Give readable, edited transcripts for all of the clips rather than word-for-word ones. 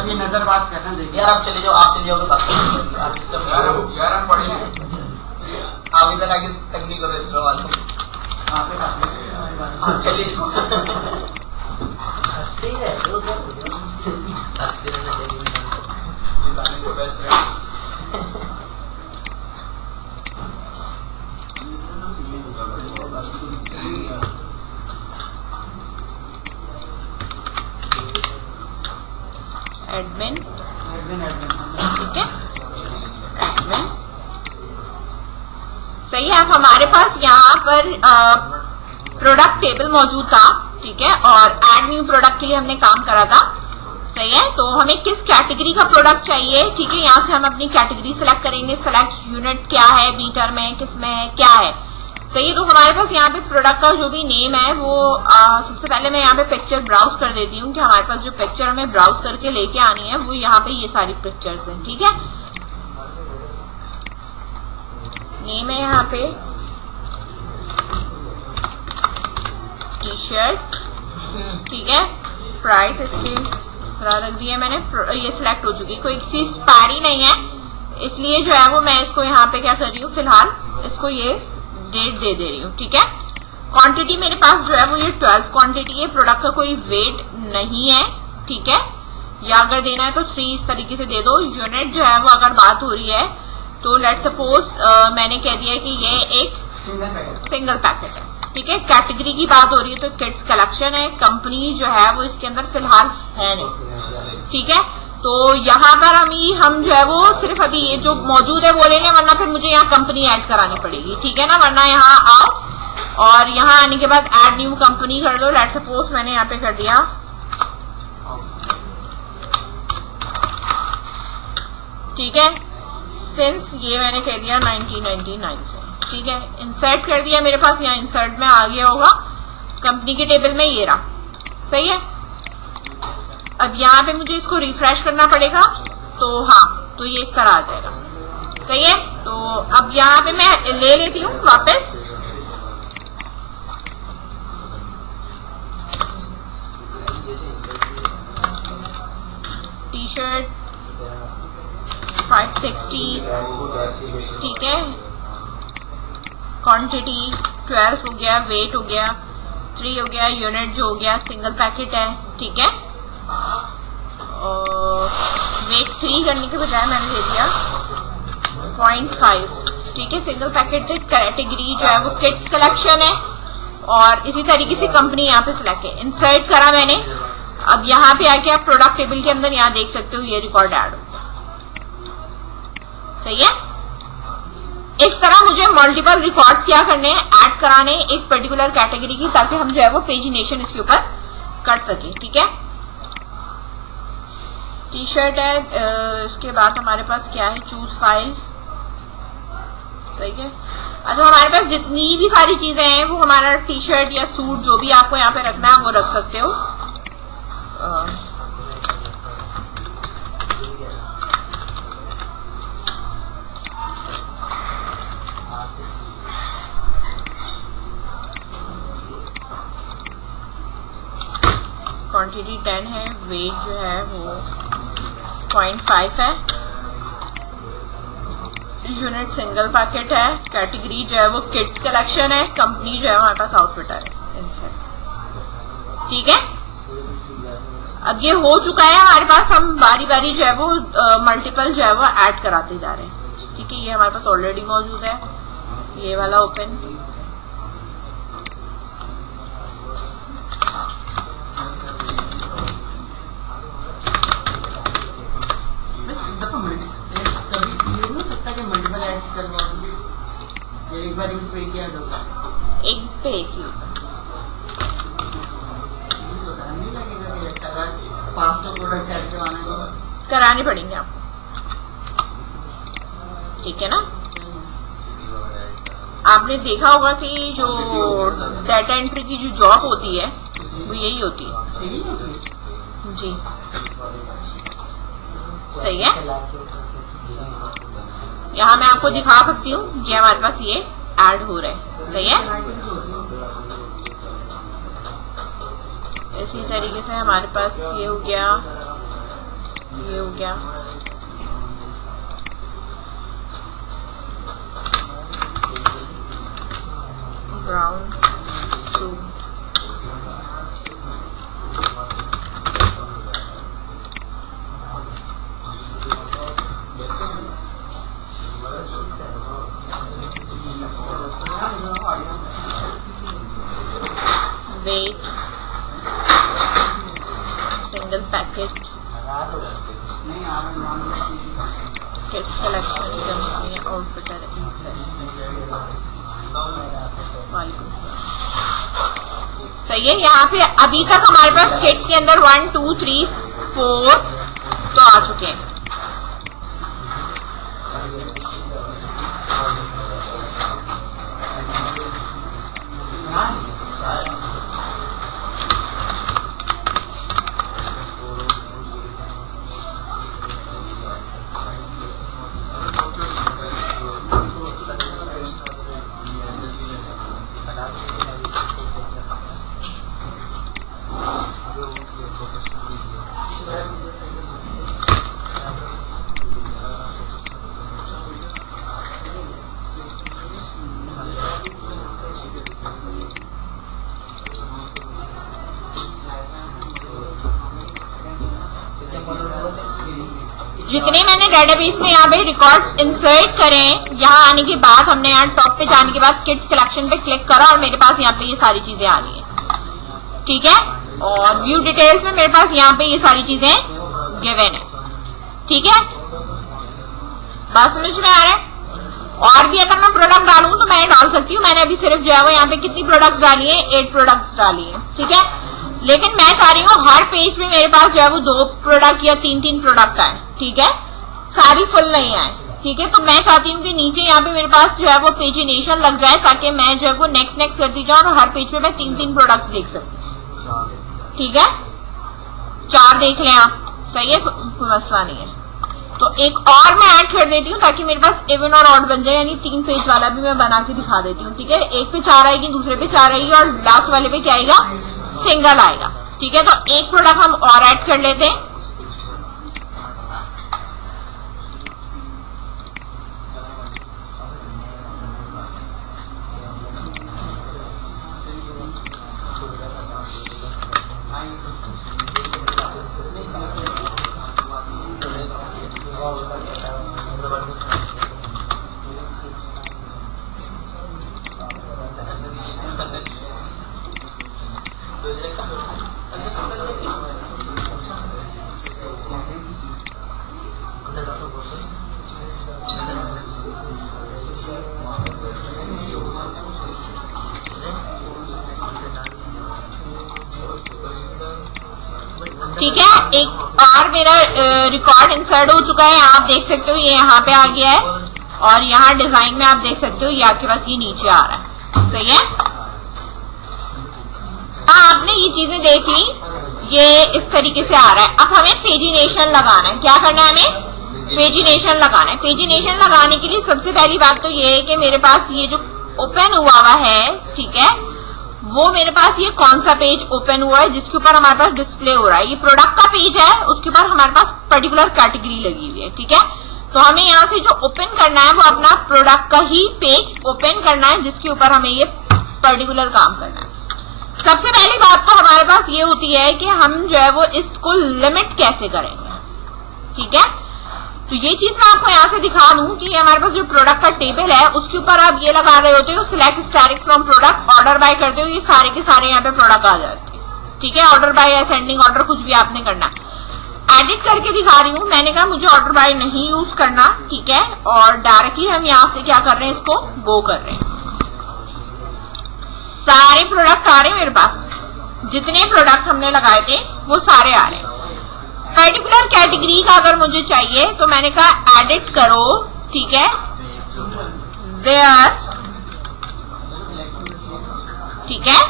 सब ये नजर बात करना देखिए। यार आप चले जाओ बात करो। यार हम पढ़े आप इधर आगे तक नहीं करो इस सवाल को। चलिए हंसते ही रहते हो हंसते रहना चाहिए ये दानिश को बेस्ट है। एडमिन, एडमिन ठीक है, एडमिन सही है। अब हमारे पास यहाँ पर प्रोडक्ट टेबल मौजूद था, ठीक है, और ऐड न्यू प्रोडक्ट के लिए हमने काम करा था, सही है। तो हमें किस कैटेगरी का प्रोडक्ट चाहिए, ठीक है, यहाँ से हम अपनी कैटेगरी सेलेक्ट करेंगे। सेलेक्ट यूनिट क्या है, मीटर में, किस में है, क्या है, सही है। तो हमारे पास यहाँ पे प्रोडक्ट का जो भी नेम है वो सबसे पहले मैं यहाँ पे पिक्चर ब्राउज कर देती हूँ कि हमारे पास जो पिक्चर हमें ब्राउज करके लेके आनी है वो यहाँ पे ये सारी पिक्चर्स हैं, ठीक है। नेम है यहाँ पे टी शर्ट, ठीक है। प्राइस इसकी इस तरह रख दी है मैंने, ये सिलेक्ट हो चुकी है, कोई चीज पैरी नहीं है, इसलिए जो है वो मैं इसको यहाँ पे क्या कर रही हूँ, फिलहाल इसको ये डेट दे रही हूँ, ठीक है। क्वांटिटी मेरे पास जो है वो ये 12 क्वांटिटी है, प्रोडक्ट का कोई वेट नहीं है, ठीक है। या अगर देना है तो 3 इस तरीके से दे दो। यूनिट जो है वो अगर बात हो रही है तो लेट सपोज मैंने कह दिया कि ये एक सिंगल पैकेट है, ठीक है। कैटेगरी की बात हो रही है तो किड्स कलेक्शन है। कंपनी जो है वो इसके अंदर फिलहाल है नहीं, ठीक है। तो यहाँ पर हम जो है वो सिर्फ अभी ये जो मौजूद है वो ले लें, वरना फिर मुझे यहाँ कंपनी ऐड करानी पड़ेगी, ठीक है ना। वरना यहाँ आओ और यहाँ आने के बाद ऐड न्यू कंपनी कर लो। लेट सपोज मैंने यहाँ पे कर दिया ठीक है, सिंस ये मैंने कह दिया 1999 से, ठीक है। इंसर्ट कर दिया, मेरे पास यहाँ इंसर्ट में आ गया होगा कंपनी के टेबल में, ये रहा, सही है। अब यहाँ पे मुझे इसको रिफ्रेश करना पड़ेगा, तो हाँ, तो ये इस तरह आ जाएगा, सही है। तो अब यहाँ पे मैं ले लेती हूँ वापस, टी शर्ट 560, ठीक है। क्वांटिटी 12 हो गया, वेट हो गया 3 हो गया, यूनिट जो हो गया सिंगल पैकेट है, ठीक है। और वेट 3 करने के बजाय मैंने दे दिया 0.5, ठीक है। सिंगल पैकेट कैटेगरी जो है वो किड्स कलेक्शन है, और इसी तरीके से कंपनी यहाँ पे सिलेक्ट है, इंसर्ट करा मैंने। अब यहाँ पे आके आप प्रोडक्ट टेबल के अंदर यहाँ देख सकते हो ये रिकॉर्ड ऐड हो गया, सही है। इस तरह मुझे मल्टीपल रिकॉर्ड्स क्या करने हैं, ऐड कराने एक पर्टिकुलर कैटेगरी की, ताकि हम जो है वो पेजिनेशन इसके ऊपर कर सके, ठीक है। टी शर्ट है, इसके बाद हमारे पास क्या है, चूज फाइल, सही है। अच्छा, हमारे पास जितनी भी सारी चीजें हैं वो हमारा टी शर्ट या सूट जो भी आपको यहाँ पे रखना है वो रख सकते हो। क्वांटिटी 10 है, वेट जो है वो 0.5 है, यूनिट सिंगल पैकेट है, कैटेगरी जो है वो किड्स कलेक्शन है, कंपनी जो है हमारे पास आउटफिट है, ठीक है। अब ये हो चुका है हमारे पास, हम बारी बारी जो है वो मल्टीपल जो है वो ऐड कराते जा रहे हैं, ठीक है। ये हमारे पास ऑलरेडी मौजूद है, ये वाला ओपन, मल्टीपल ऐड करना, एक बार यूज पे किया होगा, एक पे एक ही 500 प्रोडक्ट ऐड करवाने को कराने पड़ेंगे आपको, ठीक है ना। आपने देखा होगा कि जो डाटा एंट्री की जो जॉब होती है वो यही होती है जी, सही है। यहाँ मैं आपको दिखा सकती हूँ, ये हमारे पास ये ऐड हो रहा है, सही है। इसी तरीके से हमारे पास ये हो गया ये हो गया। Brown 2, weight, single packet, kids collection, outfit सही है। यहाँ पे अभी तक हमारे पास किड्स के अंदर 1 2 3 4 तो आ चुके हैं। जितने मैंने डेटाबेस में यहाँ पे रिकॉर्ड्स इंसर्ट करें, यहाँ आने के बाद हमने यहाँ टॉप पे जाने के बाद किड्स कलेक्शन पे क्लिक करा और मेरे पास यहाँ पे ये सारी चीजें आ रही हैं। ठीक है, और व्यू डिटेल्स में मेरे पास यहाँ पे ये सारी चीजें गिवन है। ठीक है, बात समझ में आ रहा है। और भी अगर मैं प्रोडक्ट डालूं तो मैं डाल सकती हूँ। मैंने अभी सिर्फ जो है वो यहाँ पे कितनी प्रोडक्ट्स डाली है, 8 प्रोडक्ट्स डाली है। ठीक है, लेकिन मैं चाह रही हूँ हर पेज पे मेरे पास जो है वो 2 प्रोडक्ट या 3 प्रोडक्ट आए। ठीक है, सारी फुल नहीं आए। ठीक है, तो मैं चाहती हूँ कि नीचे यहाँ पे मेरे पास जो है वो पेजिनेशन लग जाए ताकि मैं जो है वो नेक्स्ट करती जाऊँ और हर पेज पे मैं 3 प्रोडक्ट्स देख सकूँ। ठीक है, 4 देख लें आप, सही है, कोई मसला नहीं है। तो एक और मैं ऐड कर देती हूँ ताकि मेरे पास इवन और ऑड बन जाए, यानी 3 पेज वाला भी मैं बना के दिखा देती हूँ। ठीक है, एक पे 4 आएगी, दूसरे पे 4 आएगी और लास्ट वाले पे क्या आएगा, सिंगल आएगा। ठीक है, तो एक प्रोडक्ट हम और ऐड कर लेते हैं। ठीक है, एक और मेरा रिकॉर्ड इंसर्ट हो चुका है, आप देख सकते हो ये यहाँ पे आ गया है और यहाँ डिजाइन में आप देख सकते हो ये आपके पास ये नीचे आ रहा है। सही है, हाँ, आपने ये चीजें देख ली, ये इस तरीके से आ रहा है। अब हमें पेजिनेशन लगाना है। क्या करना है हमें, पेजिनेशन लगाना है। पेजिनेशन लगाने के लिए सबसे पहली बात तो ये है कि मेरे पास ये जो ओपन हुआ है, ठीक है, वो मेरे पास ये कौन सा पेज ओपन हुआ है जिसके ऊपर हमारे पास डिस्प्ले हो रहा है, ये प्रोडक्ट का पेज है, उसके ऊपर हमारे पास पर्टिकुलर कैटेगरी लगी हुई है। ठीक है, तो हमें यहाँ से जो ओपन करना है वो अपना प्रोडक्ट का ही पेज ओपन करना है जिसके ऊपर हमें ये पर्टिकुलर काम करना है। सबसे पहली बात तो हमारे पास ये होती है कि हम जो है वो इसको लिमिट कैसे करेंगे। ठीक है, तो ये चीज मैं आपको यहाँ से दिखा दूं कि हमारे पास जो प्रोडक्ट का टेबल है उसके ऊपर आप ये लगा रहे होते हो select asterisk from product, order by करते हो, ये सारे के सारे यहाँ पे प्रोडक्ट आ जाते हैं। ठीक है, ऑर्डर बाय असेंडिंग ऑर्डर कुछ भी आपने करना है। एडिट करके दिखा रही हूँ, मैंने कहा मुझे ऑर्डर बाय नहीं यूज करना। ठीक है, और डायरेक्टली हम यहाँ से क्या कर रहे हैं, इसको गो कर रहे हैं। सारे प्रोडक्ट आ रहे हैं मेरे पास, जितने प्रोडक्ट हमने लगाए थे वो सारे आ रहे हैं। पर्टिकुलर कैटेगरी का अगर मुझे चाहिए तो मैंने कहा एडिट करो। ठीक है, वेयर, ठीक है,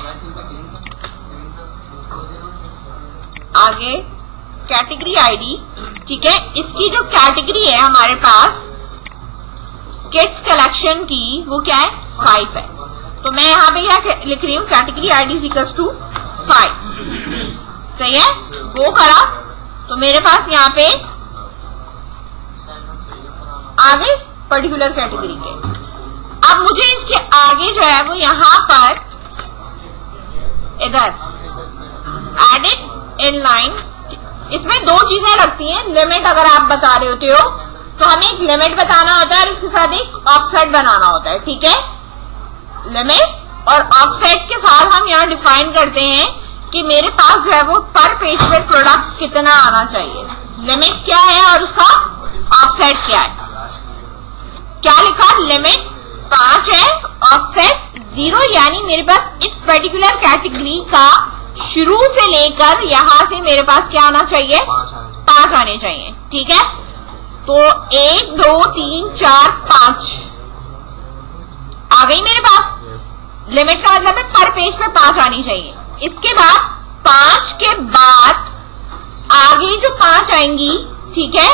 आगे कैटेगरी आईडी। ठीक है, इसकी जो कैटेगरी है हमारे पास किड्स कलेक्शन की वो क्या है, 5 है। तो मैं यहाँ पे क्या लिख रही हूँ, category ID is equals to 5। सही है, गो करा तो मेरे पास यहाँ पे आ गए पर्टिकुलर कैटेगरी के। अब मुझे इसके आगे जो है वो यहाँ पर इधर एडिट इन लाइन, इसमें दो चीजें लगती हैं। लिमिट अगर आप बता रहे होते हो तो हमें एक लिमिट बताना होता है और इसके साथ एक ऑफसेट बनाना होता है, ठीक है। लिमिट और ऑफसेट के साथ हम यहाँ डिफाइन करते हैं कि मेरे पास जो है वो पर पेज पे प्रोडक्ट कितना आना चाहिए। लिमिट क्या है और उसका ऑफसेट क्या है। क्या लिखा, लिमिट 5 है, ऑफसेट 0, यानी मेरे पास इस पर्टिकुलर कैटेगरी का शुरू से लेकर यहां से मेरे पास क्या आना चाहिए, 5 आने चाहिए, ठीक है। तो 1 2 3 4 5 आ गई मेरे पास। लिमिट का मतलब है पर पेज पे 5 आनी चाहिए। इसके बाद 5 के बाद आगे जो 5 आएंगी, ठीक है,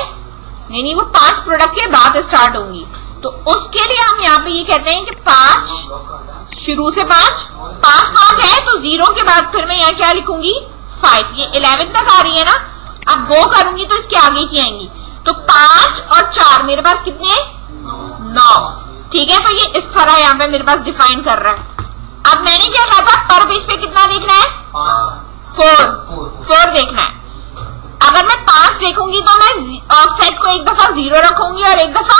यानी वो 5 प्रोडक्ट के बाद स्टार्ट होंगी, तो उसके लिए हम यहाँ पे ये कहते हैं कि 5 शुरू से 5 है तो 0 के बाद फिर मैं यहाँ क्या लिखूंगी 5। ये 11 तक आ रही है ना, अब गो करूंगी तो इसके आगे की आएंगी, तो 5 और 4 मेरे पास कितने 9, ठीक है। तो ये इस तरह यहाँ पे मेरे पास डिफाइन कर रहा है। अब मैंने क्या कहा था, पर पेज पे कितना देखना है, 4 देखना है। अगर मैं 5 देखूंगी तो मैं ऑफसेट को एक दफा 0 रखूंगी और एक दफा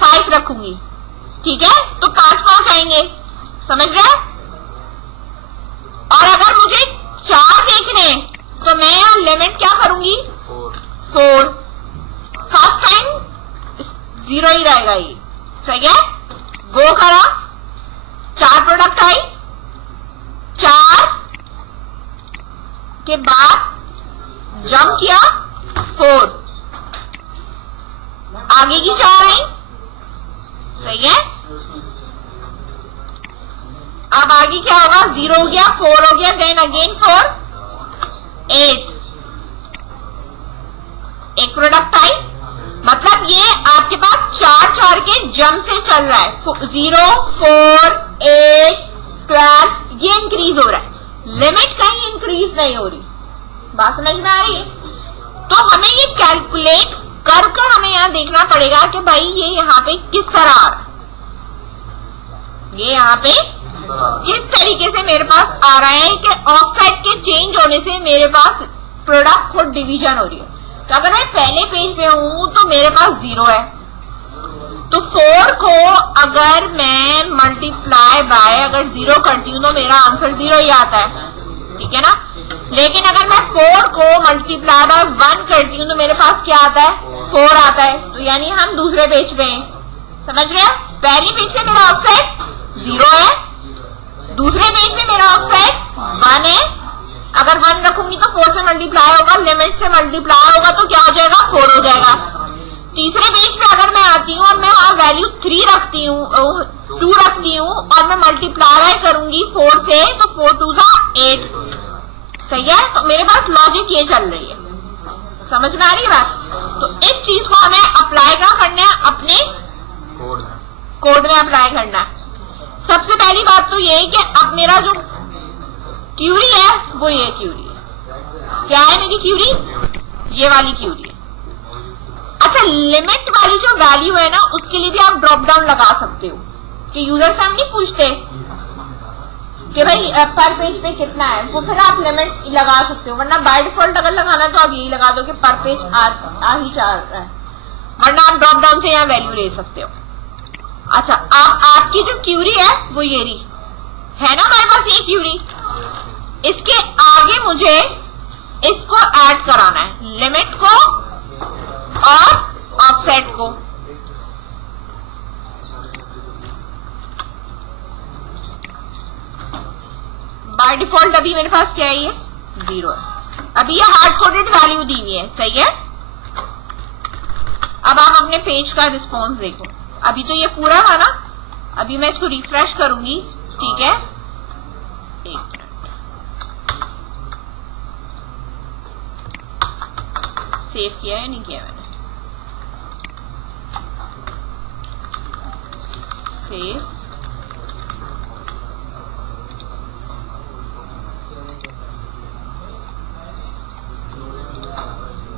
5 रखूंगी, ठीक है। तो 5 आएंगे, समझ रहे हैं। और अगर मुझे 4 देखने तो मैं यहाँ लिमिट क्या करूंगी 4, फर्स्ट टाइम 0 ही रहेगा, ये सही है। गो करा, 4 प्रोडक्ट आई, 4 के बाद जंप किया 4, आगे की 4 आई, सही है। अब आगे क्या होगा, 0 हो गया, 4 हो गया, देन अगेन 4, 8, एक प्रोडक्ट आई, मतलब ये आपके पास 4 के जंप से चल रहा है। 0 4 8 12 ये इंक्रीज हो रहा है, लिमिट कहीं इंक्रीज नहीं हो रही। बात समझ में आ रही है। तो हमें ये कैलकुलेट कर हमें यहाँ देखना पड़ेगा कि भाई ये यहाँ पे किस तरह आ रहा है, ये यहाँ पे किस तरीके से मेरे पास आ रहा है कि ऑफसेट के चेंज होने से मेरे पास प्रोडक्ट खुद डिवीजन हो रही है। तो अगर मैं पहले पेज पे हूं तो मेरे पास 0 है, तो 4 को अगर मैं मल्टीप्लाई बाय अगर 0 करती हूँ तो मेरा आंसर 0 ही आता है, ठीक है ना। लेकिन अगर मैं 4 को मल्टीप्लाई बाय 1 करती हूँ तो मेरे पास क्या आता है 4 आता है। तो यानी हम दूसरे पेज पे हैं, समझ रहे हैं। पहली पेज पे मेरा ऑफसेट 0 है, दूसरे पेज पे मेरा ऑफसेट 1 है। अगर 1 रखूंगी तो 4 से मल्टीप्लाई होगा, लिमिट से मल्टीप्लाई होगा तो क्या हो जाएगा 4 हो जाएगा। तीसरे पेज पे अगर मैं आती हूँ और मैं वहां वैल्यू 3 रखती हूँ 2 रखती हूँ और मैं मल्टीप्लाई करूंगी 4 से, तो 4 2 8, सही है। तो मेरे पास लॉजिक ये चल रही है, समझ में आ रही है बात। तो इस चीज को हमें अप्लाई क्या करना है, अपने कोड में अप्लाई करना है। सबसे पहली बात तो ये है कि अब मेरा जो क्यूरी है वो ये क्यूरी है। क्या है मेरी क्यूरी, ये वाली क्यूरी है। अच्छा, लिमिट वाली जो वैल्यू है ना उसके लिए भी आप ड्रॉप डाउन लगा सकते हो कि यूजर से हम नहीं पूछते कि भाई पर पेज पे कितना है, वो फिर आप लिमिट लगा सकते हो। वरना बाय डिफॉल्ट अगर लगाना तो आप यही लगा दो कि पर पेज आ ही चाह रहा है, वरना आप ड्रॉप डाउन से यहाँ वैल्यू ले सकते हो। अच्छा, आपकी जो क्यूरी है वो ये रही है ना, हमारे पास ये क्यूरी, इसके आगे मुझे इसको ऐड कराना है, लिमिट को और ऑफसेट को। बाय डिफॉल्ट अभी मेरे पास क्या है, ये 0 है। अभी ये हार्ड कोडेड वैल्यू दी हुई है, सही है। अब आप अपने पेज का रिस्पॉन्स देखो, अभी तो ये पूरा था ना, अभी मैं इसको रिफ्रेश करूंगी, ठीक है। एक सेव किया है नहीं किया मैंने, सेव,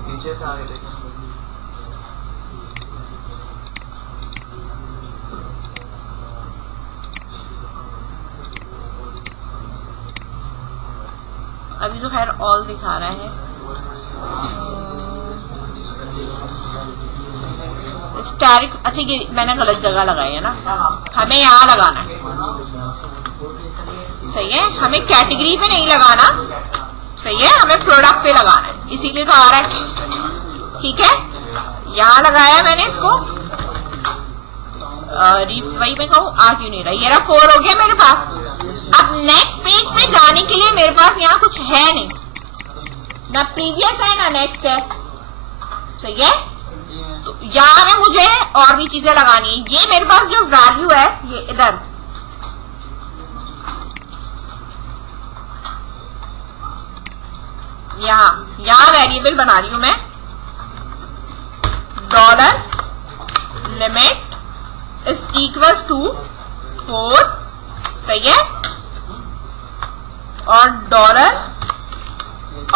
पीछे से आगे देखो, अभी तो खैर ऑल दिखा रहा है। स्टारिक, अच्छा ये मैंने गलत जगह लगाई है ना, हमें यहाँ लगाना है। सही है, हमें कैटेगरी पे नहीं लगाना, सही है, हमें प्रोडक्ट पे लगाना है, इसीलिए तो आ रहा है। ठीक है, यहाँ लगाया मैंने इसको। वही मैं कहूँ आ क्यों नहीं रहा, ये रहा 4 हो गया मेरे पास। अब नेक्स्ट पेज पे जाने के लिए मेरे पास यहाँ कुछ है नहीं, ना प्रीवियस है ना नेक्स्ट है। सही है, तो यहाँ में मुझे और भी चीजें लगानी है। ये मेरे पास जो वैल्यू है ये इधर, यहाँ वेरिएबल बना रही हूं मैं, dollar limit is equals to 4, सही है, और dollar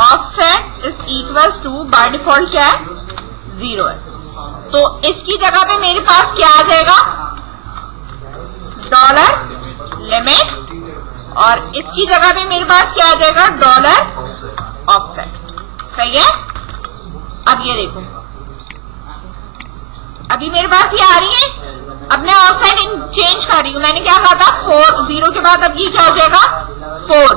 offset is equals to by default क्या है 0 है। तो इसकी जगह पे मेरे पास क्या आ जाएगा, डॉलर लिमिट, और इसकी जगह पे मेरे पास क्या आ जाएगा, डॉलर ऑफसेट। सही है, अब ये देखो, अभी मेरे पास ये आ रही है। अब मैं ऑफसेट चेंज कर रही हूं, मैंने क्या कहा था 4, 0 के बाद अब ये क्या हो जाएगा 4।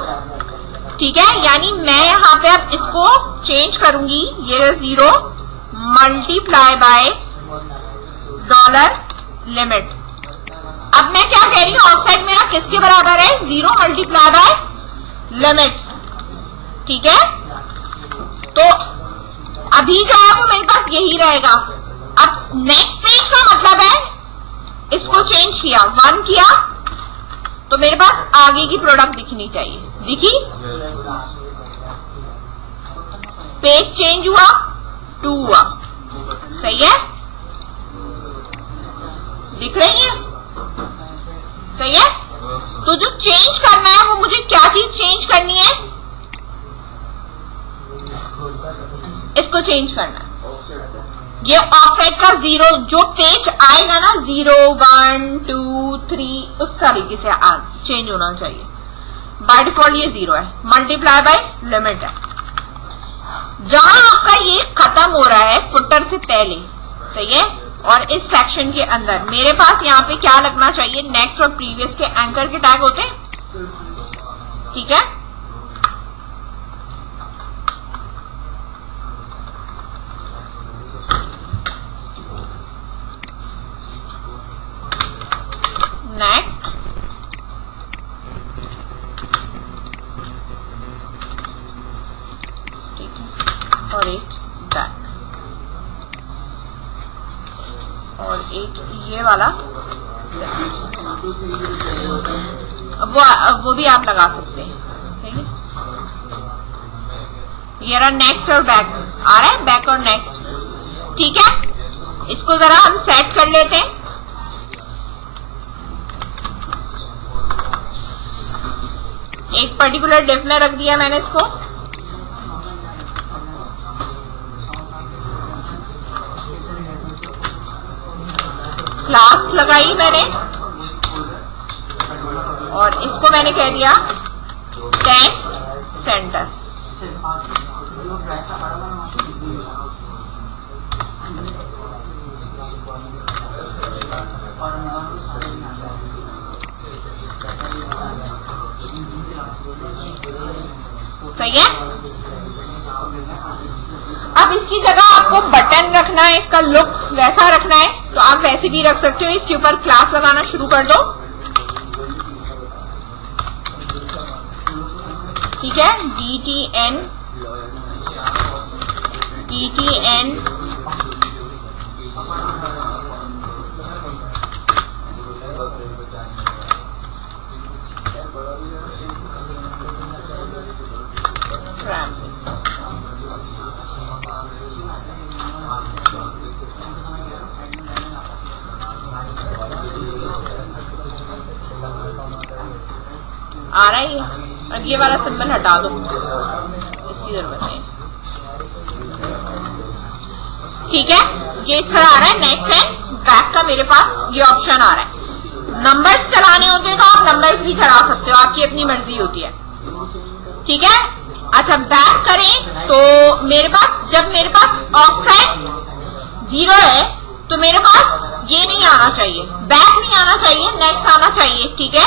ठीक है, यानी मैं यहाँ पे अब इसको चेंज करूंगी, ये 0 मल्टीप्लाई बाय डॉलर लिमिट। अब मैं क्या कह रही हूँ, ऑफसेट मेरा किसके बराबर है, 0 मल्टीप्लाई बाय लिमिट। ठीक है, तो अभी जो है वो मेरे पास यही रहेगा। अब नेक्स्ट पेज का मतलब है, इसको चेंज किया 1 किया तो मेरे पास आगे की प्रोडक्ट दिखनी चाहिए, दिखी, पेज चेंज हुआ 2 हुआ। सही है, दिख रही है, सही है। तो जो चेंज करना है वो मुझे क्या चीज चेंज करनी है, इसको चेंज करना है। ये ऑफसेट का 0 जो पेज आएगा ना, 0 1 2 3 उस तरीके से चेंज होना चाहिए। बाय डिफॉल्ट ये 0 है, मल्टीप्लाई बाय लिमिट है। जहां आपका ये खत्म हो रहा है फुटर से पहले, सही है, और इस सेक्शन के अंदर मेरे पास यहाँ पे क्या लगना चाहिए, नेक्स्ट और प्रीवियस के एंकर के टैग होते हैं। ठीक है, नेक्स्ट ठीक है, और एक बैक, और एक ये वाला, वो भी आप लगा सकते हैं। सही है, ये रहा नेक्स्ट और बैक, आ रहा है बैक और नेक्स्ट। ठीक है, इसको जरा हम सेट कर लेते हैं। एक पर्टिकुलर डिफ में रख दिया मैंने इसको, क्लास लगाई मैंने, और इसको मैंने कह दिया टेक्स्ट सेंटर। सही है, अब इसकी जगह आपको बटन रखना है, इसका लुक वैसा रखना है तो आप वैसे भी रख सकते हो। इसके ऊपर क्लास लगाना शुरू कर दो। ठीक है, DTN आ रहा है। अब ये वाला सिंबल हटा दो, इसकी जरूरत नहीं। ठीक है, ये इस तरह आ रहा है। नेक्स्ट है बैक का, मेरे पास ये ऑप्शन आ रहा है। नंबर्स चलाने होते हैं तो आप नंबर्स भी चला सकते हो, आपकी अपनी मर्जी होती है। ठीक है, अच्छा बैक करें तो मेरे पास, जब मेरे पास ऑफसेट 0 है तो मेरे पास ये नहीं आना चाहिए, बैक नहीं आना चाहिए, नेक्स्ट आना चाहिए, ठीक है,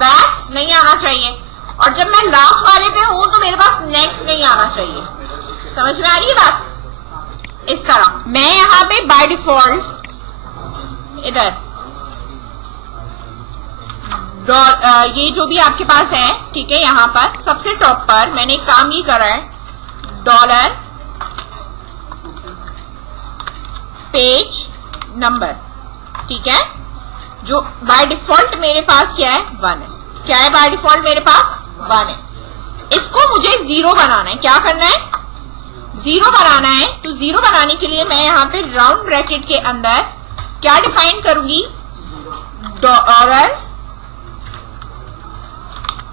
बैक नहीं आना चाहिए। और जब मैं लास्ट वाले पे हूं तो मेरे पास नेक्स्ट नहीं आना चाहिए। समझ में आ रही है बात? इस तरह मैं यहाँ पे बाय डिफॉल्ट इधर ये जो भी आपके पास है, ठीक है, यहाँ पर सबसे टॉप पर मैंने एक काम ये करा है, डॉलर पेज नंबर, ठीक है, जो बाय डिफॉल्ट मेरे पास क्या है 1 है। क्या है बाय डिफॉल्ट मेरे पास 1 है। इसको मुझे 0 बनाना है। क्या करना है? 0 बनाना है। तो 0 बनाने के लिए मैं यहाँ पे राउंड ब्रैकेट के अंदर क्या डिफाइन करूंगी, डॉलर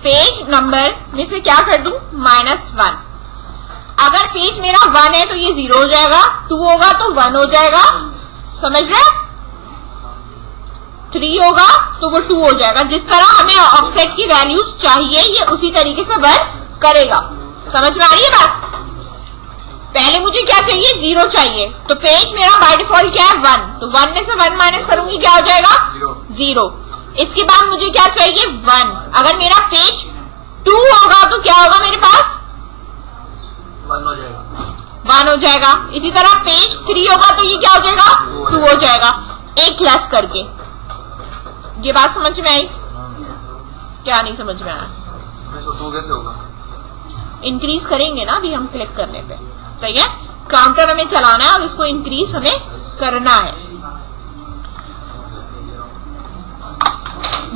पेज नंबर में से क्या कर दूं, -1। अगर पेज मेरा 1 है तो ये 0 हो जाएगा, 2 होगा तो 1 हो जाएगा, समझ रहे? 3 होगा तो वो 2 हो जाएगा। जिस तरह हमें ऑफसेट की वैल्यूज चाहिए ये उसी तरीके से वर्क करेगा। समझ में आ रही है बात? पहले मुझे क्या चाहिए, 0 चाहिए, तो पेज मेरा बाय डिफॉल्ट क्या है 1, तो 1 में से 1 माइनस करूंगी क्या हो जाएगा 0। इसके बाद मुझे क्या चाहिए 1। अगर मेरा पेज 2 होगा तो क्या होगा मेरे पास 1 हो जाएगा, 1 हो जाएगा। इसी तरह पेज 3 होगा तो ये क्या हो जाएगा 2 हो जाएगा, एक लेस करके। ये बात समझ में आई? क्या नहीं समझ में आया? 2 कैसे होगा? इंक्रीज करेंगे ना अभी हम क्लिक करने पे, सही है। काउंटर हमें चलाना है और इसको इंक्रीज हमें करना है।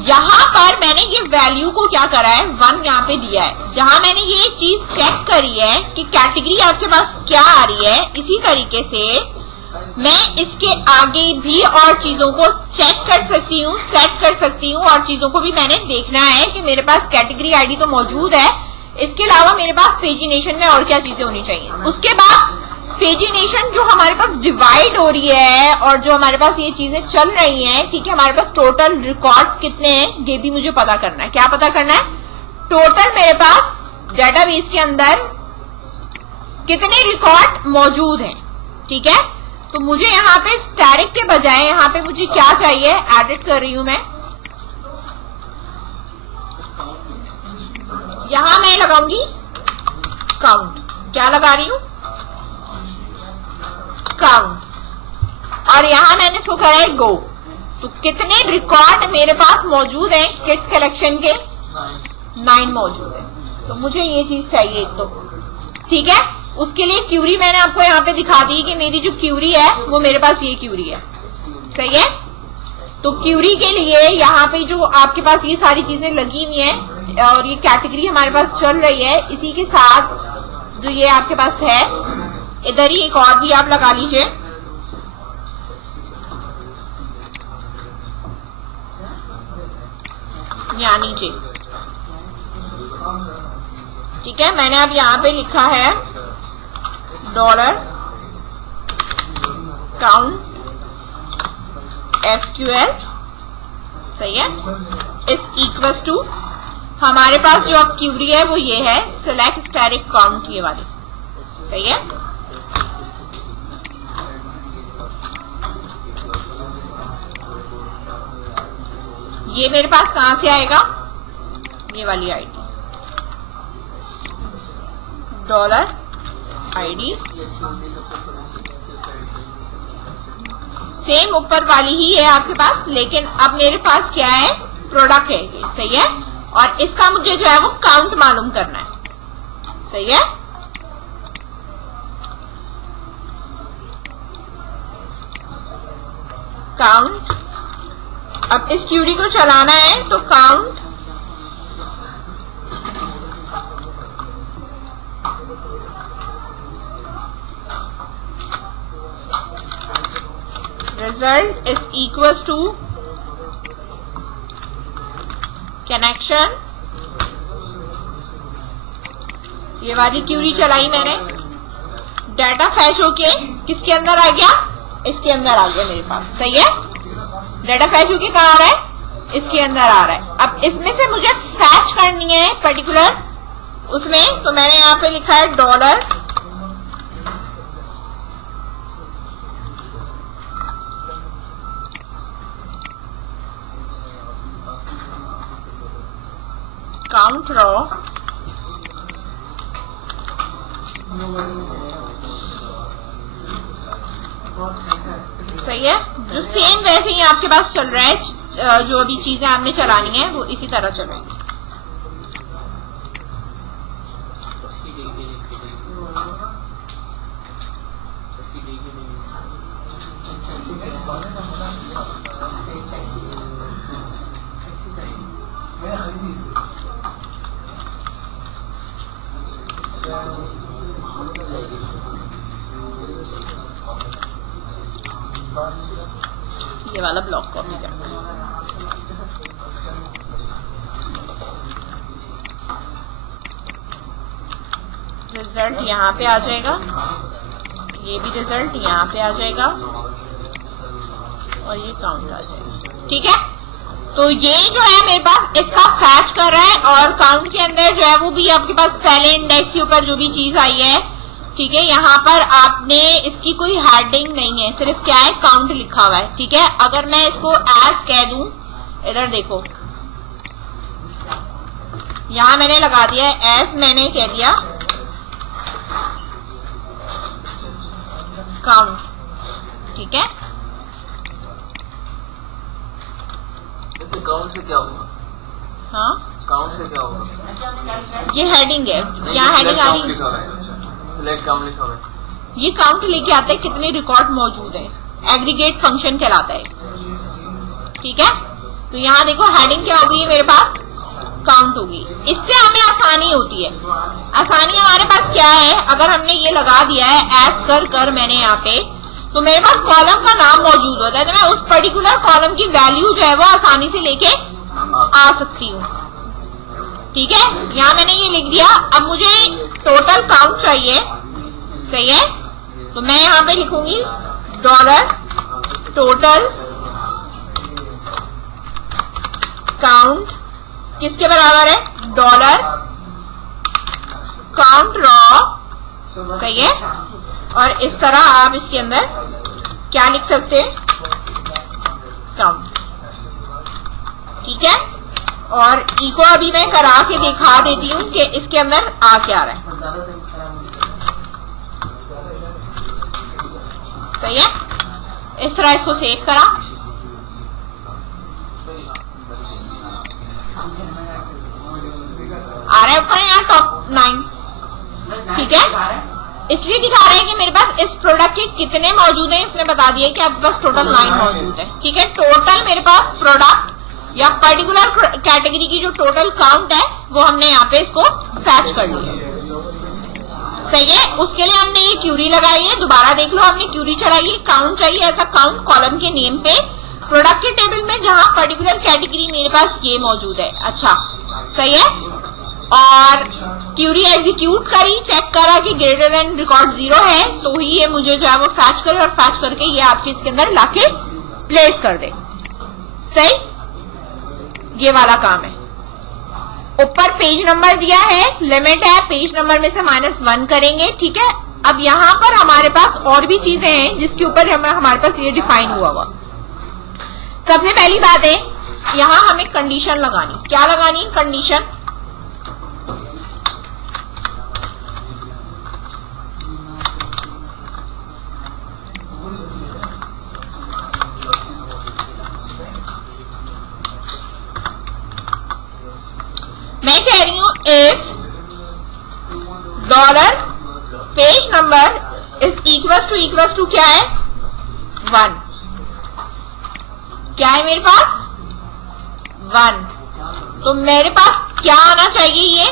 यहां पर मैंने ये वैल्यू को क्या करा है 1 यहाँ पे दिया है। जहां मैंने ये चीज चेक करी है कि कैटेगरी आपके पास क्या आ रही है, इसी तरीके से मैं इसके आगे भी और चीजों को चेक कर सकती हूँ, सेट कर सकती हूँ, और चीजों को भी मैंने देखना है कि मेरे पास कैटेगरी आईडी तो मौजूद है, इसके अलावा मेरे पास पेजिनेशन में और क्या चीजें होनी चाहिए। उसके बाद पेजिनेशन जो हमारे पास डिवाइड हो रही है और जो हमारे पास ये चीजें चल रही हैं, ठीक है, हमारे पास टोटल रिकॉर्ड्स कितने हैं ये भी मुझे पता करना है। क्या पता करना है? टोटल मेरे पास डेटाबेस के अंदर कितने रिकॉर्ड मौजूद हैं, ठीक है। तो मुझे यहाँ पे स्टैटिक के बजाय यहाँ पे मुझे क्या चाहिए, एडिट कर रही हूं मैं, यहां मैं लगाऊंगी काउंट। क्या लगा रही हूं? काउंट। और यहां मैंने इसको करा है गो। तो कितने रिकॉर्ड मेरे पास मौजूद हैं किड्स कलेक्शन के? 9 मौजूद है। तो मुझे ये चीज चाहिए एक तो, ठीक है। उसके लिए क्यूरी मैंने आपको यहाँ पे दिखा दी कि मेरी जो क्यूरी है वो मेरे पास ये क्यूरी है, सही है। तो क्यूरी के लिए यहाँ पे जो आपके पास ये सारी चीजें लगी हुई हैं और ये कैटेगरी हमारे पास चल रही है, इसी के साथ जो ये आपके पास है, इधर ही एक और भी आप लगा लीजिए, यहाँ नीचे, ठीक है। मैंने अब यहाँ पे लिखा है डॉलर काउंट SQL, सही है, इज इक्वल्स टू, हमारे पास जो अब क्यूरी है वो ये है सिलेक्ट स्टैटिक काउंट, ये वाली, सही है। ये मेरे पास कहां से आएगा, ये वाली आईडी, डॉलर आईडी, सेम ऊपर वाली ही है आपके पास, लेकिन अब मेरे पास क्या है, प्रोडक्ट है ये, सही है। और इसका मुझे जो है वो काउंट मालूम करना है, सही है। काउंट, अब इस क्यूरी को चलाना है तो count result is equals to connection, ये वाली क्यूरी चलाई मैंने, डाटा फैच होके किसके अंदर आ गया, इसके अंदर आ गया मेरे पास, सही है। डाटा फैच होके कहाँ आ रहा है, इसके अंदर आ रहा है। अब इसमें से मुझे फैच करनी है पर्टिकुलर उसमें तो मैंने यहाँ पे लिखा है डॉलर काउंट रॉ सही है। जो सेम वैसे ही आपके पास चल रहा है, जो अभी चीजें आपने चलानी है वो इसी तरह चल रही है। ये वाला ब्लॉक कॉपी करना है। रिजल्ट यहाँ पे आ जाएगा, ये भी रिजल्ट यहाँ पे आ जाएगा और ये काउंट आ जाएगा। ठीक है, तो ये जो है मेरे पास इसका फैच कर रहा है और काउंट के अंदर जो है वो भी आपके पास पहले इंडेक्स के ऊपर जो भी चीज आई है, ठीक है, यहाँ पर आपने इसकी कोई हेडिंग नहीं है, सिर्फ क्या है काउंट लिखा हुआ है। ठीक है, अगर मैं इसको एज कह दूं, इधर देखो यहाँ मैंने लगा दिया है एज, मैंने कह दिया काउंट। ठीक है, जैसे काउंट से क्या होगा? हाँ काउंट से क्या होगा? ये हेडिंग है, यहाँ हेडिंग आ रही है, सिलेक्ट काउंट लिखा हुआ है। ये काउंट लेके आता है कितने रिकॉर्ड मौजूद है, एग्रीगेट फंक्शन कहलाता है। ठीक है, तो यहाँ देखो हेडिंग क्या होगी मेरे पास, काउंट होगी। इससे हमें आसानी होती है। आसानी हमारे पास क्या है, अगर हमने ये लगा दिया है एज कर मैंने यहाँ पे, तो मेरे पास कॉलम का नाम मौजूद होता है, तो मैं उस पर्टिकुलर कॉलम की वैल्यू जो है वो आसानी से लेके आ सकती हूँ। ठीक है, यहाँ मैंने ये लिख दिया। अब मुझे टोटल काउंट चाहिए, सही है, तो मैं यहाँ पे लिखूंगी डॉलर टोटल काउंट किसके बराबर है, डॉलर काउंट रॉ। सही है, और इस तरह आप इसके अंदर क्या लिख सकते हैं, काउंट। ठीक है, और ई को अभी मैं करा के दिखा देती हूँ कि इसके अंदर आ क्या रहा है। सही है, इस तरह इसको सेव करा। आ रहा है ऊपर यहाँ टॉप 9। ठीक है, इसलिए दिखा रहे हैं कि मेरे पास इस प्रोडक्ट के कितने मौजूद हैं, इसने बता दिया कि आपके पास टोटल 9 मौजूद है। ठीक है, टोटल मेरे पास प्रोडक्ट या पर्टिकुलर कैटेगरी की जो टोटल काउंट है वो हमने यहाँ पे इसको फैच कर लिया। सही है, उसके लिए हमने ये क्यूरी लगाई है, दोबारा देख लो, हमने क्यूरी चलाई है, काउंट चाहिए ऐसा काउंट कॉलम के नेम पे प्रोडक्ट के टेबल में जहां पर्टिकुलर कैटेगरी मेरे पास ये मौजूद है। अच्छा, सही है, और क्यूरी एग्जीक्यूट करी, चेक करा कि ग्रेटर देन रिकॉर्ड 0 है, तो ही ये मुझे जो है वो फैच करे और फैच करके ये आपके इसके अंदर लाके प्लेस कर दे। सही, ये वाला काम है। ऊपर पेज नंबर दिया है, लिमिट है, पेज नंबर में से -1 करेंगे। ठीक है, अब यहाँ पर हमारे पास और भी चीजें हैं जिसके ऊपर हमारे पास ये डिफाइन हुआ। सबसे पहली बात है, यहाँ हमें कंडीशन लगानी। क्या लगानी, कंडीशन। मैं कह रही हूं if dollar page number is equal to क्या है, 1। क्या है मेरे पास, 1। तो मेरे पास क्या आना चाहिए, ये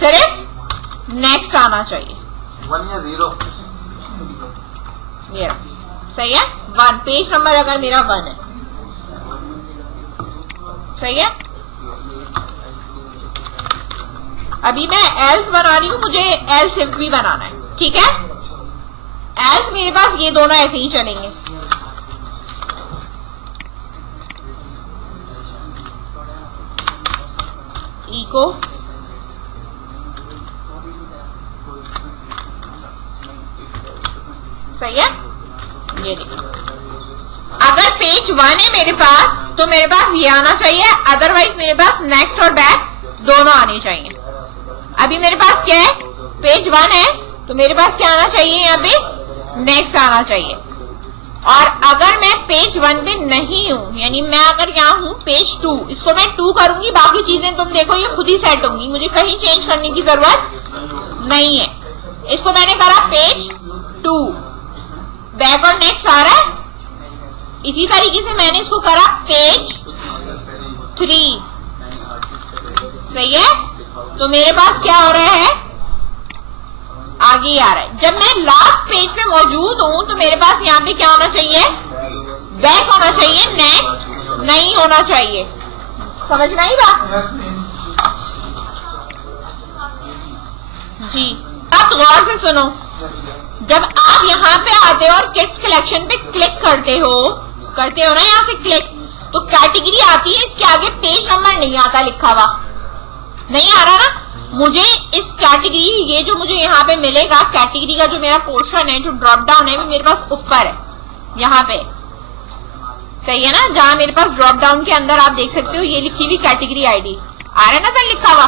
सिर्फ नेक्स्ट आना चाहिए, 1 या 0। ये सही है, 1। पेज नंबर अगर मेरा 1 है, सही है। अभी मैं एल्स बना रही हूं, मुझे एल्स इफ भी बनाना है। ठीक है, एल्स मेरे पास ये दोनों ऐसे ही चलेंगे। इको सही है। ये देखो, अगर पेज 1 है मेरे पास तो मेरे पास ये आना चाहिए, अदरवाइज मेरे पास नेक्स्ट और बैक दोनों आने चाहिए। अभी मेरे पास क्या है, पेज 1 है तो मेरे पास क्या आना चाहिए, यहाँ पे नेक्स्ट आना चाहिए। और अगर मैं पेज 1 पे नहीं हूं, यानी मैं अगर यहाँ हूं पेज 2, इसको मैं 2 करूंगी, बाकी चीजें तुम देखो ये खुद ही सेट होंगी, मुझे कहीं चेंज करने की जरूरत नहीं है। इसको मैंने करा पेज 2, बैक और नेक्स्ट आ रहा है। इसी तरीके से मैंने इसको करा पेज 3, सही है। तो मेरे पास क्या हो रहा है, आगे आ रहा है। जब मैं लास्ट पेज पे मौजूद हूं तो मेरे पास यहाँ पे क्या होना चाहिए, बैक होना चाहिए, नेक्स्ट नहीं होना चाहिए। समझ में आई बात जी? अब गौर से सुनो, जब आप यहाँ पे आते हो और किड्स कलेक्शन पे क्लिक करते हो ना, यहाँ से क्लिक, तो कैटेगरी आती है, इसके आगे पेज नंबर नहीं आता लिखा हुआ, नहीं आ रहा ना। मुझे इस कैटेगरी, ये जो मुझे यहाँ पे मिलेगा, कैटेगरी का जो मेरा पोर्शन है, जो ड्रॉप डाउन है, वो मेरे पास ऊपर है, यहाँ पे, सही है ना। जहां मेरे पास ड्रॉप डाउन के अंदर आप देख सकते हो ये लिखी हुई कैटेगरी आईडी आ रहा है ना सर, लिखा हुआ,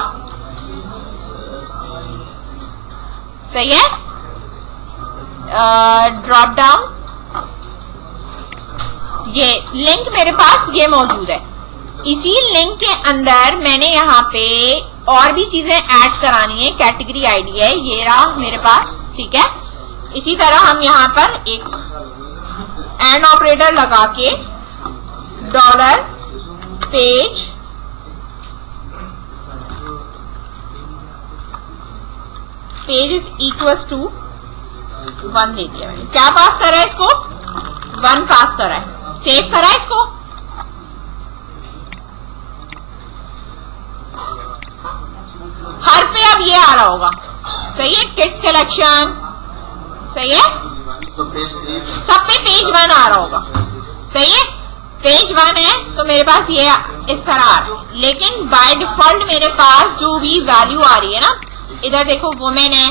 सही है। ड्रॉप डाउन, ये लिंक मेरे पास ये मौजूद है। इसी लिंक के अंदर मैंने यहाँ पे और भी चीजें ऐड करानी है, कैटेगरी आईडी है, ये रहा मेरे पास, ठीक है। इसी तरह हम यहाँ पर एक एंड ऑपरेटर लगा के dollar page is equals to 1 दे दिया मैंने। क्या पास करा है इसको, 1 पास करा है, सेव करा है इसको। हर पे अब ये आ रहा होगा, सही है, किड्स कलेक्शन, सही है, सब पे पेज 1 आ रहा होगा, सही है। पेज 1 है तो मेरे पास ये इस तरह आ रहा है, लेकिन बाय डिफॉल्ट मेरे पास जो भी वैल्यू आ रही है ना, इधर देखो वुमेन है,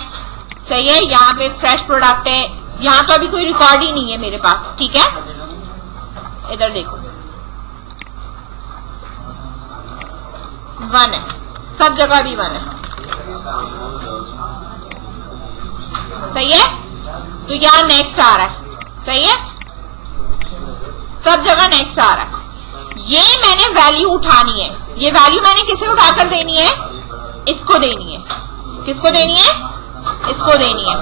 सही है, यहाँ पे फ्रेश प्रोडक्ट है, यहाँ तो अभी कोई रिकॉर्ड ही नहीं है मेरे पास, ठीक है। इधर देखो 1 है, सब जगह भी 1 है, सही है। तो यहाँ नेक्स्ट आ रहा है, सही है, सब जगह नेक्स्ट आ रहा है। ये मैंने वैल्यू उठानी है, ये वैल्यू मैंने किसे उठाकर देनी है, इसको देनी है। किसको देनी है, इसको देनी है।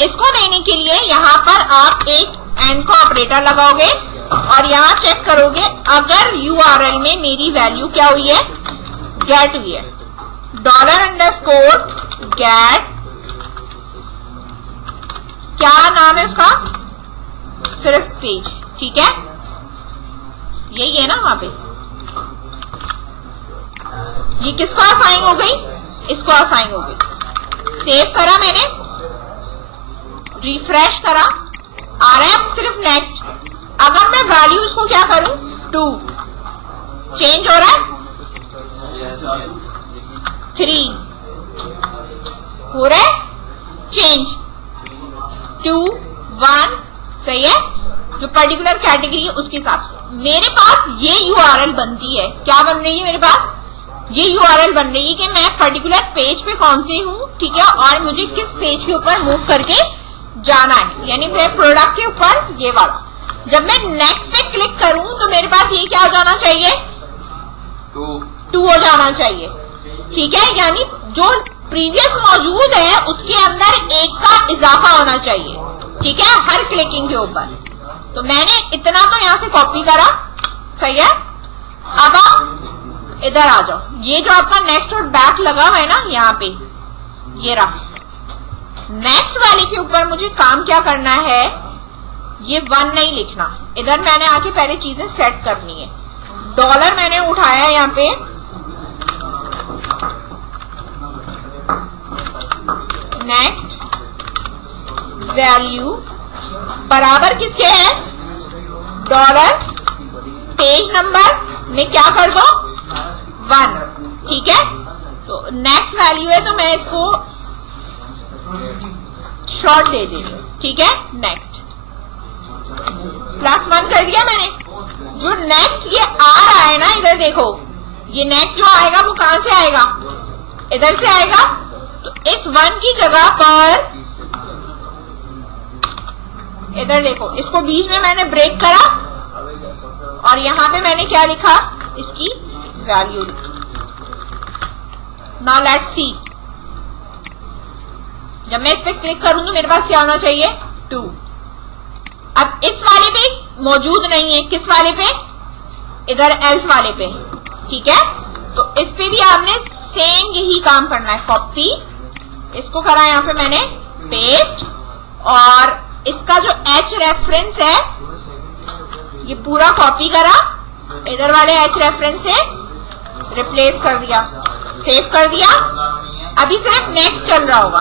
इसको देने के लिए यहाँ पर आप एक एंड का ऑपरेटर लगाओगे और यहाँ चेक करोगे अगर यूआरएल में मेरी वैल्यू क्या हुई है, गेट हुई है, $_get, क्या नाम है उसका, सिर्फ पेज, ठीक है, यही है ना वहां पे। ये किसको असाइन हो गई, इसको असाइन हो गई। सेव करा मैंने, रिफ्रेश करा, आ रहा है सिर्फ नेक्स्ट। अगर मैं वैल्यू इसको क्या करूं, 2, चेंज हो रहा है, 3 हो रहा है, चेंज 2 1, सही है। जो पर्टिकुलर कैटेगरी है उसके हिसाब से मेरे पास ये यूआरएल बनती है, क्या बन रही है मेरे पास, ये यूआरएल बन रही है कि मैं पर्टिकुलर पेज पे कौन से हूँ, ठीक है, और मुझे किस पेज के ऊपर मूव करके जाना है, यानी मेरे प्रोडक्ट के ऊपर ये वाला। जब मैं नेक्स्ट पे क्लिक करूं तो मेरे पास ये क्या हो जाना चाहिए, 2 हो जाना चाहिए, ठीक है, यानी जो प्रीवियस मौजूद है उसके अंदर 1 का इजाफा होना चाहिए, ठीक है, हर क्लिकिंग के ऊपर। तो मैंने इतना तो यहां से कॉपी करा, सही है। अब आप इधर आ जाओ, ये जो आपका नेक्स्ट और बैक लगा हुआ है ना यहाँ पे, ये रहा। नेक्स्ट वाले के ऊपर मुझे काम क्या करना है, ये 1 नहीं लिखना, इधर मैंने आके पहले चीजें सेट करनी है। डॉलर मैंने उठाया यहाँ पे, नेक्स्ट वैल्यू बराबर किसके है, डॉलर पेज नंबर में क्या कर दो 1, ठीक है। तो नेक्स्ट वैल्यू है तो मैं इसको शॉर्ट दे दे रही हूँ, ठीक है। नेक्स्ट +1 कर दिया मैंने। जो नेक्स्ट ये आ रहा है ना, इधर देखो, ये नेक्स्ट जो आएगा वो कहां से आएगा, इधर से आएगा। तो इस 1 की जगह पर इधर देखो, इसको बीच में मैंने ब्रेक करा और यहां पे मैंने क्या लिखा, इसकी वैल्यू लिखी। नाउ लेट्स सी, जब मैं इस पे क्लिक करूंगी मेरे पास क्या होना चाहिए, 2। अब इस वाले पे मौजूद नहीं है, किस वाले पे, इधर एल्स वाले पे, ठीक है। तो इस पे भी आपने सेम यही काम करना है, कॉपी, इसको करा यहाँ पे मैंने पेस्ट, और इसका जो H रेफरेंस है ये पूरा कॉपी करा, इधर वाले H रेफरेंस से रिप्लेस कर दिया, सेव कर दिया। अभी सिर्फ नेक्स्ट चल रहा होगा,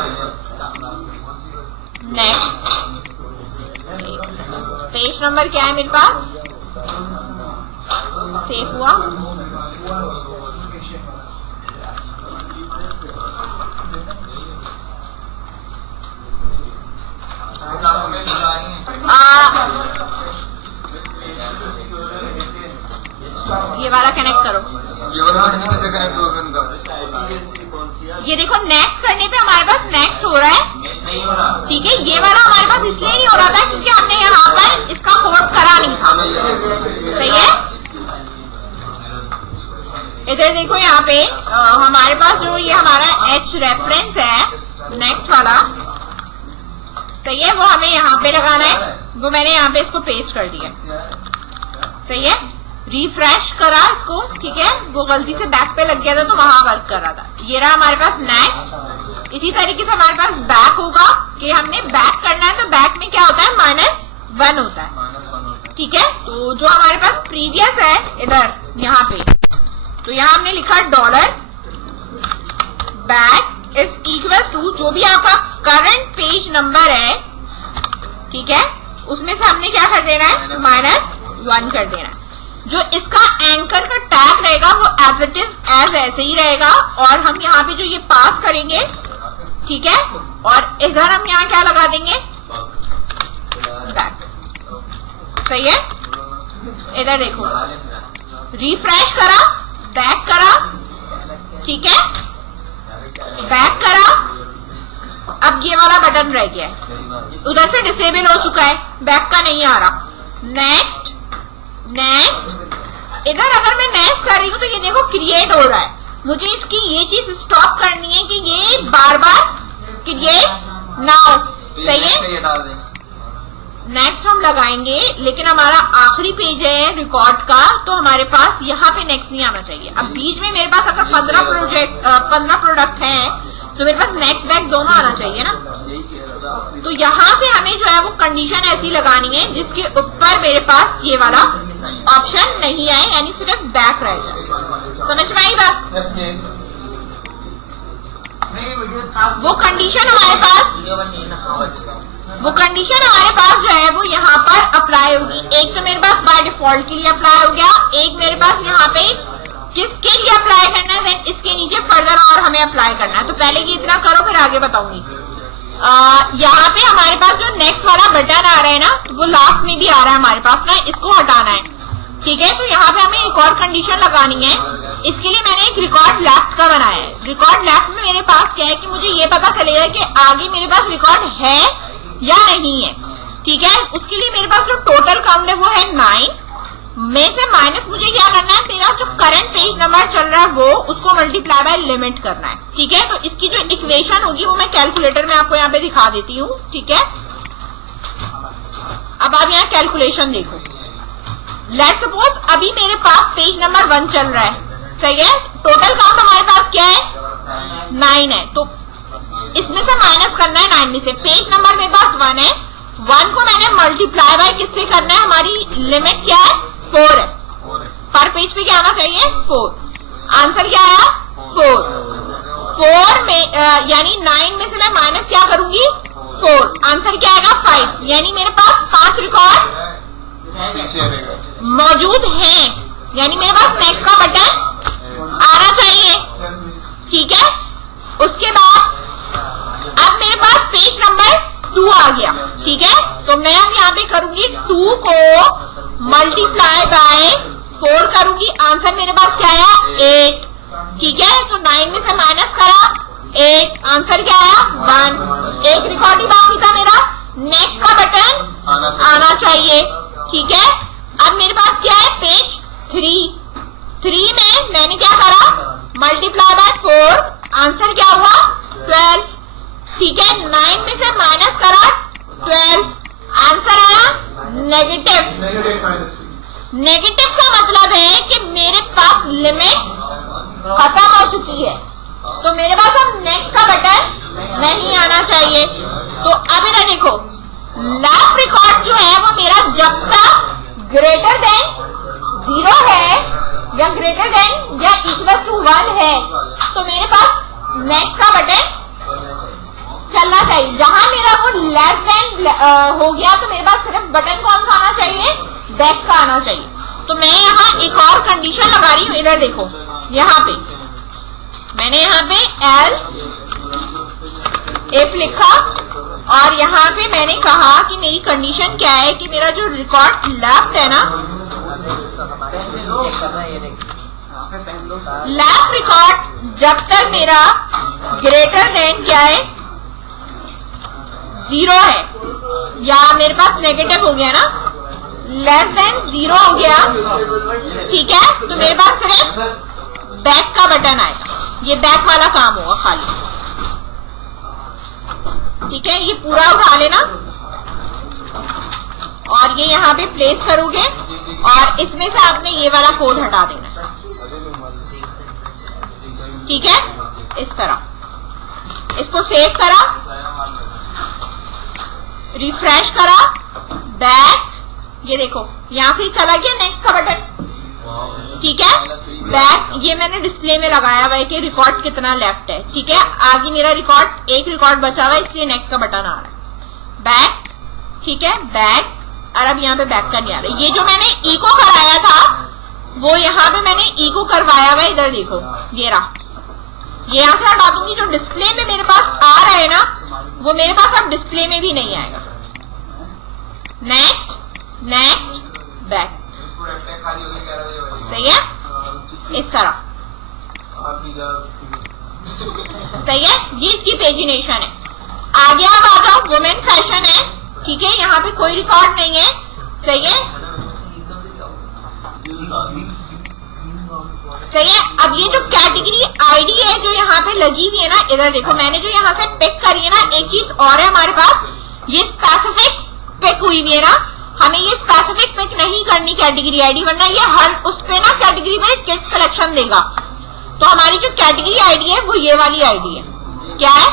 नेक्स्ट। पेज नंबर क्या है मेरे पास, सेव हुआ। ये वाला कनेक्ट करो, कैसे कनेक्ट होगा उनका? ये देखो नेक्स्ट करने पे हमारे पास नेक्स्ट हो रहा है, नहीं हो रहा। ठीक है। ये वाला हमारे पास इसलिए नहीं हो रहा था क्योंकि हमने यहाँ पर इसका कोड करा नहीं था, सही है। इधर देखो यहाँ पे हमारे पास जो ये हमारा H रेफरेंस है नेक्स्ट वाला, सही है, वो हमें यहाँ पे लगाना है। वो मैंने यहाँ पे इसको पेस्ट कर दिया, सही है। रिफ्रेश करा इसको, ठीक है, वो गलती से बैक पे लग गया था तो वहां वर्क कर रहा था। ये रहा हमारे पास नेक्स्ट। इसी तरीके से हमारे पास बैक होगा कि हमने बैक करना है, तो बैक में क्या होता है, -1 होता है, ठीक है। तो जो हमारे पास प्रीवियस है इधर यहाँ पे, तो यहाँ हमने लिखा $बैक इज इक्वल टू जो भी आपका करंट पेज नंबर है, ठीक है, उसमें से हमने क्या कर देना है, -1 कर देना है। जो इसका एंकर का टैग रहेगा वो एज इट इज एज ऐसे ही रहेगा, और हम यहाँ पे जो ये पास करेंगे, ठीक है, और इधर हम यहाँ क्या लगा देंगे, बैक, सही है। इधर देखो, रिफ्रेश करा, बैक करा, ठीक है, बैक करा। अब ये वाला बटन रह गया है, उधर से डिसेबल हो चुका है, बैक का नहीं आ रहा। नेक्स्ट, नेक्स्ट, इधर अगर मैं नेक्स्ट कर रही हूँ तो ये देखो क्रिएट हो रहा है। मुझे इसकी ये चीज स्टॉप करनी है कि ये बार बार क्रिएट ना हो, सही है। नेक्स्ट हम लगाएंगे, लेकिन हमारा आखिरी पेज है रिकॉर्ड का, तो हमारे पास यहाँ पे नेक्स्ट नहीं आना चाहिए। अब बीच में मेरे पास अगर 15 प्रोडक्ट हैं तो मेरे पास नेक्स्ट बैक दोनों आना चाहिए ना। तो यहाँ से हमें जो है वो कंडीशन ऐसी लगानी है जिसके ऊपर मेरे पास ये वाला ऑप्शन नहीं आए, यानी सिर्फ बैक रह जाए। समझ में आई बात? वो कंडीशन हमारे पास जो है वो यहाँ पर अप्लाई होगी। एक तो मेरे पास बाय डिफॉल्ट के लिए अप्लाई हो गया, एक मेरे पास यहाँ पे किसके लिए अप्लाई करना है, देन इसके नीचे फर्दर और हमें अप्लाई करना है। तो पहले ये इतना करो फिर आगे बताऊंगी। यहाँ पे हमारे पास जो नेक्स्ट वाला बटन आ रहा है ना, वो लास्ट में भी आ रहा है हमारे पास ना, इसको हटाना है, ठीक है। तो यहाँ पे हमें एक और कंडीशन लगानी है। इसके लिए मैंने एक रिकॉर्ड लेफ्ट का बनाया है। रिकॉर्ड लेफ्ट में मेरे पास क्या है कि मुझे ये पता चलेगा कि आगे मेरे पास रिकॉर्ड है या नहीं है, ठीक है। उसके लिए मेरे पास जो टोटल काउंट है वो है 9 में से माइनस मुझे क्या करना है, मेरा जो करंट पेज नंबर चल रहा है वो उसको मल्टीप्लाई बाय लिमिट करना है, ठीक है। तो इसकी जो इक्वेशन होगी वो मैं कैलकुलेटर में आपको यहाँ पे दिखा देती हूँ, ठीक है। अब आप यहाँ कैलकुलेशन देखो। लेट्स सपोज अभी मेरे पास पेज नंबर 1 चल रहा है, सही है। टोटल काउंट हमारे पास क्या है, 9 है। तो इसमें से माइनस करना है 9 में से। पेज नंबर मेरे पास 1 है, 1 को मैंने मल्टीप्लाई बाय किससे करना है, हमारी लिमिट क्या है, 4 है। पर पेज पे क्या आना चाहिए, 4। आंसर क्या आया, 4 में यानी 9 में से मैं माइनस क्या करूंगी, 4। आंसर क्या आएगा, 5। यानी मेरे पास 5 रिकॉर्ड मौजूद हैं, यानी मेरे पास नेक्स्ट का बटन आना चाहिए, ठीक ठीक है। उसके बाद अब मेरे पास पेज नंबर 2 आ गया, ठीक है। तो मैं अब यहाँ पे करूंगी 2 को मल्टीप्लाई बाय 4 करूंगी, आंसर मेरे पास क्या आया 8, ठीक है। तो 9 में से माइनस करा 8, आंसर क्या आया 1। एक रिकॉर्ड ही बाकी था मेरा, नेक्स्ट का बटन आना चाहिए, ठीक है। अब मेरे पास क्या है पेज 3 में मैंने क्या करा मल्टीप्लाई बाय 4, आंसर क्या हुआ 12, ठीक है। 9 में से माइनस करा 12, आंसर आया नेगेटिव। नेगेटिव का मतलब है कि मेरे पास लिमिट खत्म हो चुकी है, तो मेरे पास अब नेक्स्ट का बटन नहीं आना चाहिए। तो अब इधर देखो लास्ट रिकॉर्ड जो है वो मेरा जब तक ग्रेटर देन 0 है या ग्रेटर देन या इक्वल टू 1 है, तो मेरे पास नेक्स्ट का बटन चलना चाहिए। जहां मेरा वो लेस देन हो गया तो मेरे पास सिर्फ बटन कौन सा आना चाहिए, बैक का आना चाहिए। तो मैं यहाँ एक और कंडीशन लगा रही हूँ, इधर देखो यहाँ पे मैंने यहाँ पे एल्स इफ लिखा और यहाँ पे मैंने कहा कि मेरी कंडीशन क्या है कि मेरा जो रिकॉर्ड लेफ्ट है ना, लेफ्ट रिकॉर्ड जब तक मेरा ग्रेटर देन क्या है 0 है या मेरे पास नेगेटिव हो गया ना, लेस देन 0 हो गया, ठीक है। तो मेरे पास सिर्फ बैक का बटन आएगा, ये बैक वाला काम होगा खाली, ठीक है। ये पूरा उठा लेना और ये यहाँ पे प्लेस करोगे और इसमें से आपने ये वाला कोड हटा देना, ठीक है। इस तरह इसको सेव करा, रिफ्रेश करा, बैक, ये देखो यहां से चला गया नेक्स्ट का बटन, ठीक है। बैक ये मैंने डिस्प्ले में लगाया हुआ है कि रिकॉर्ड कितना लेफ्ट है, ठीक है। आगे मेरा रिकॉर्ड एक रिकॉर्ड बचा हुआ है इसलिए नेक्स्ट का बटन आ रहा है, बैक, ठीक है। बैक और अब यहाँ पे बैक का नहीं आ रहा। ये जो मैंने इको कराया था वो यहाँ पे मैंने इको करवाया हुआ है, इधर देखो ये रहा, ये यहाँ से हटा दूंगी। जो डिस्प्ले में मेरे पास आ रहा है ना वो मेरे पास अब डिस्प्ले में भी नहीं आएगा। नेक्स्ट नेक्स्ट बैक, सही है, इस तरह सही है। ये इसकी पेजिनेशन है। आगे आप आ जाओ, वुमेन फैशन है, ठीक है। यहाँ पे कोई रिकॉर्ड नहीं है, सही है, सही है। अब ये जो कैटेगरी आईडी है जो यहाँ पे लगी हुई है ना, इधर देखो मैंने जो यहाँ से पिक करी है ना, एक चीज और है हमारे पास, ये स्पेसिफिक पिक हुई हुई है ना, हमें ये स्पेसिफिक पिक नहीं करनी कैटेगरी आईडी, वरना ये हर उस पे ना कैटेगरी में किड्स कलेक्शन देगा। तो हमारी जो कैटेगरी आईडी है वो ये वाली आईडी है, क्या है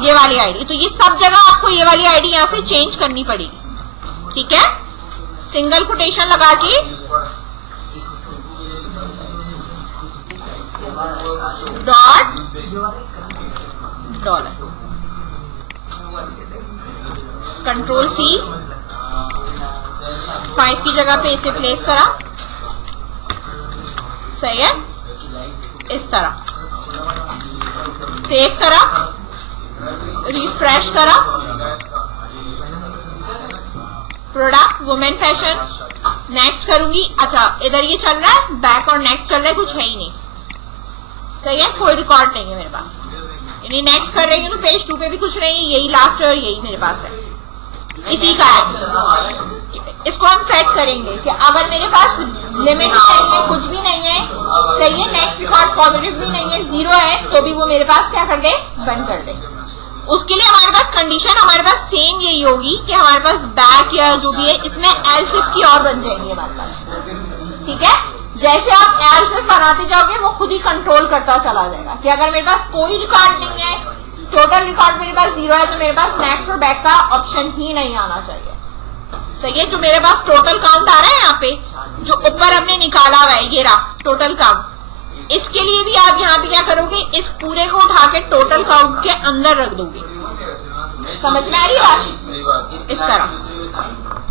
ये वाली आईडी। तो ये सब जगह आपको ये वाली आईडी यहाँ से चेंज करनी पड़ेगी, ठीक है। सिंगल कोटेशन लगा के डॉट डॉलर, कंट्रोल C 5 की जगह पे इसे प्लेस करा, सही है। इस तरह सेव करा, रिफ्रेश करा, प्रोडक्ट वुमेन फैशन, नेक्स्ट करूंगी। अच्छा इधर ये चल रहा है बैक और नेक्स्ट चल रहा है, कुछ है ही नहीं, सही है, कोई रिकॉर्ड नहीं है मेरे पास। यानी नेक्स्ट कर रही हूँ तो पेज 2 पे भी कुछ नहीं है, यही लास्ट है और यही मेरे पास है, इसी का है। इसको हम सेट करेंगे कि अगर मेरे पास लिमिट नहीं है, कुछ भी नहीं है, सही है, नेक्स्ट रिकॉर्ड पॉजिटिव भी नहीं है, 0 है, तो भी वो मेरे पास क्या कर दे, बंद कर दे। उसके लिए हमारे पास कंडीशन हमारे पास सेम यही होगी कि हमारे पास बैक या जो भी है इसमें एल्स इफ की और बन जाएंगी हमारे पास, ठीक है। जैसे आप एल्स इफ बनाते जाओगे वो खुद ही कंट्रोल करता चला जाएगा कि अगर मेरे पास कोई रिकॉर्ड नहीं है, टोटल रिकॉर्ड मेरे पास 0 है, तो मेरे पास नेक्स्ट और बैक का ऑप्शन ही नहीं आना चाहिए, सही है। जो मेरे पास टोटल काउंट आ रहा है यहाँ पे, जो ऊपर हमने निकाला हुआ है, ये रहा टोटल काउंट, इसके लिए भी आप यहाँ पे क्या करोगे, इस पूरे को उठा के टोटल काउंट के अंदर रख दोगे। समझ में आ रही बात? इस तरह